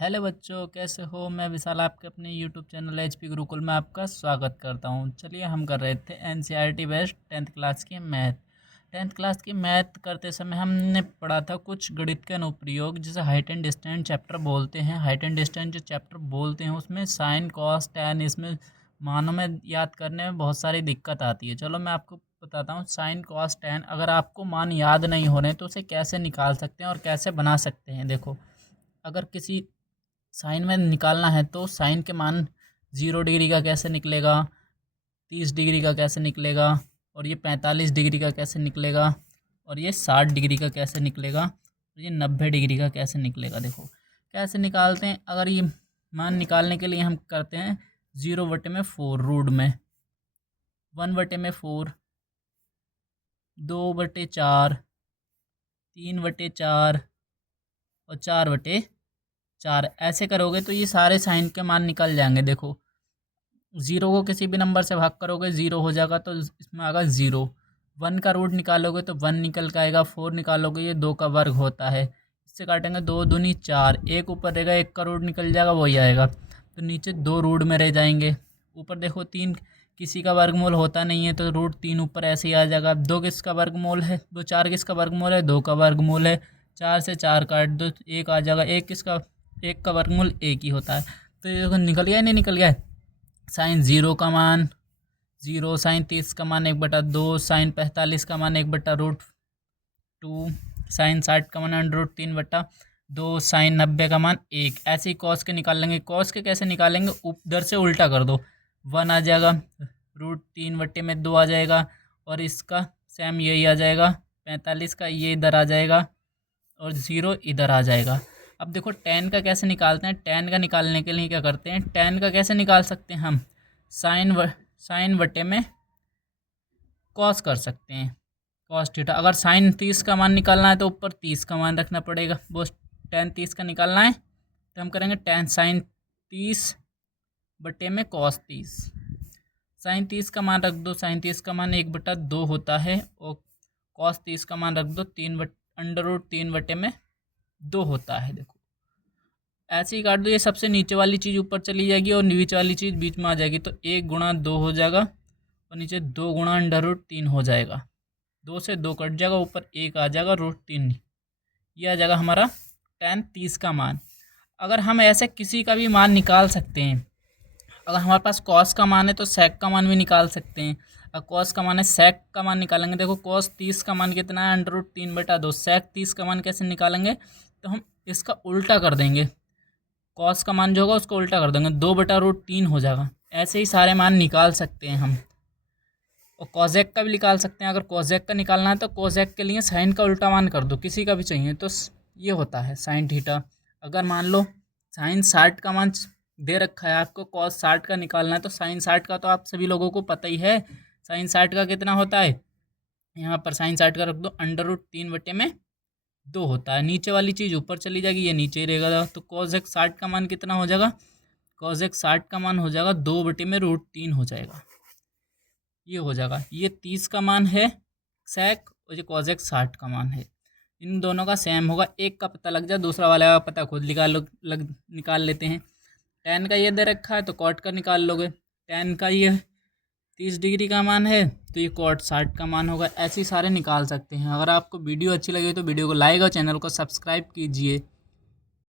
Hello बच्चों, कैसे हो। मैं विशाल आपके अपने यूट्यूब चैनल एचपी गुरुकुल में आपका स्वागत करता हूं। चलिए, हम कर रहे थे एनसीईआरटी बेस्ड 10th क्लास की मैथ। 10th क्लास की मैथ करते समय हमने पढ़ा था कुछ गणित के अनुप्रयोग, जिसे हाइट एंड डिस्टेंस चैप्टर बोलते हैं। हाइट एंड डिस्टेंस जो चैप्टर बोलते हैं उसमें साइन कॉस टैन, इसमें मानों में याद करने में बहुत सारी दिक्कत आती है। चलो मैं आपको बताता हूँ। साइन कॉस टैन अगर आपको मान याद नहीं हो रहे तो उसे कैसे निकाल सकते हैं और कैसे बना सकते हैं। देखो, अगर किसी साइन में निकालना है तो साइन के मान 0 डिग्री का कैसे निकलेगा, 30 डिग्री का कैसे निकलेगा, और ये 45 डिग्री का कैसे निकलेगा, और ये 60 डिग्री का कैसे निकलेगा, और ये 90 डिग्री का कैसे निकलेगा। देखो कैसे निकालते हैं। अगर ये मान निकालने के लिए हम करते हैं 0/4 रूट में, 1/4, 2/4, 3/4 और 4/4। ऐसे करोगे तो ये सारे साइन के मान निकल जाएंगे। देखो, 0 को किसी भी नंबर से भाग करोगे 0 हो जाएगा, तो इसमें आएगा 0। 1 का रूट निकालोगे तो 1 निकल के आएगा। 4 निकालोगे, ये 2 का वर्ग होता है। इससे काटेंगे 2 दूनी 4, एक ऊपर रहेगा, 1 का रूट निकल जाएगा, वही आएगा। तो नीचे 2 रूट में रह जाएंगे। ऊपर देखो 3 किसी का वर्गमूल होता नहीं है, तो रूट 3 ऊपर ऐसे ही आ जाएगा। 2 किसका वर्गमूल है, 2 4 किसका वर्गमूल है, 2 का वर्गमूल है। 4 से 4 काट दो, 1 आ जाएगा। 1 का वर्गमूल 1 ही होता है। तो ये निकल गया, नहीं निकल गया। साइन 0 का मान 0, साइन 30 का मान 1/2, साइन 45 का मान 1/√2, साइन 60 का मान √3/2, साइन 90 का मान 1। ऐसे ही कॉस के निकाल लेंगे। कॉस के कैसे निकालेंगे, उधर से उल्टा कर दो, 1 आ जाएगा, √3/2 आ जाएगा, और इसका सेम यही आ जाएगा। 45 का ये इधर आ जाएगा और 0 इधर आ जाएगा। अब देखो टेन का कैसे निकालते हैं। टेन का निकालने के लिए क्या करते हैं, टेन का कैसे निकाल सकते हैं हम, साइन बटे में कॉस कर सकते हैं, कॉस थीटा। अगर साइन 30 का मान निकालना है तो ऊपर 30 का मान रखना पड़ेगा। वो टेन 30 का निकालना है तो हम करेंगे टेन साइन 30 बटे में कॉस 30। साइन 30 का मान रख दो, साइन 30 का मान 1/2 होता है, और कॉस 30 का मान रख दो, √3/2 होता है। देखो ऐसे ही काट दो, ये सबसे नीचे वाली चीज़ ऊपर चली जाएगी और नीचे वाली चीज़ बीच में आ जाएगी, तो 1 × 2 हो जाएगा, और नीचे 2 × √3 हो जाएगा। 2 से 2 कट जाएगा, ऊपर 1 आ जाएगा, √3। ये आ जाएगा हमारा टेन 30 का मान। अगर हम ऐसे किसी का भी मान निकाल सकते हैं। अगर हमारे पास कॉस का मान है तो सेक का मान भी निकाल सकते हैं। अगर कॉस का मान है, सेक का मान निकालेंगे। देखो कॉस 30 का मान कितना है, √3/2। सेक 30 का मान कैसे निकालेंगे, तो हम इसका उल्टा कर देंगे। कॉस का मान जो होगा उसको उल्टा कर देंगे, 2/√3 हो जाएगा। ऐसे ही सारे मान निकाल सकते हैं हम। और कॉजेक का भी निकाल सकते हैं। अगर कॉजेक का निकालना है तो कॉजेक के लिए साइन का उल्टा मान कर दो, किसी का भी चाहिए तो ये होता है साइन थीटा। अगर मान लो साइन 60 का मान दे रखा है आपको, कॉस 60 का निकालना है, तो साइन 60 का तो आप सभी लोगों को पता ही है। साइन 60 का कितना होता है, यहाँ पर साइन 60 का रख दो, √3/2 होता है। नीचे वाली चीज़ ऊपर चली जाएगी, ये नीचे ही रहेगा। तो कॉजेक 60 का मान कितना हो जाएगा, कॉजेक 60 का मान हो जाएगा 2/√3 हो जाएगा। ये हो जाएगा। ये 30 का मान है सेक, और ये कॉजेक 60 का मान है। इन दोनों का सेम होगा। एक का पता लग जाए, दूसरा वाले का पता खुद निकाल लेते हैं। टेन का ये दे रखा है तो कॉट का निकाल लोगे। टेन का ये 30 डिग्री का मान है तो ये कॉट 60 का मान होगा। ऐसे ही सारे निकाल सकते हैं। अगर आपको वीडियो अच्छी लगी तो वीडियो को लाइक और चैनल को सब्सक्राइब कीजिए।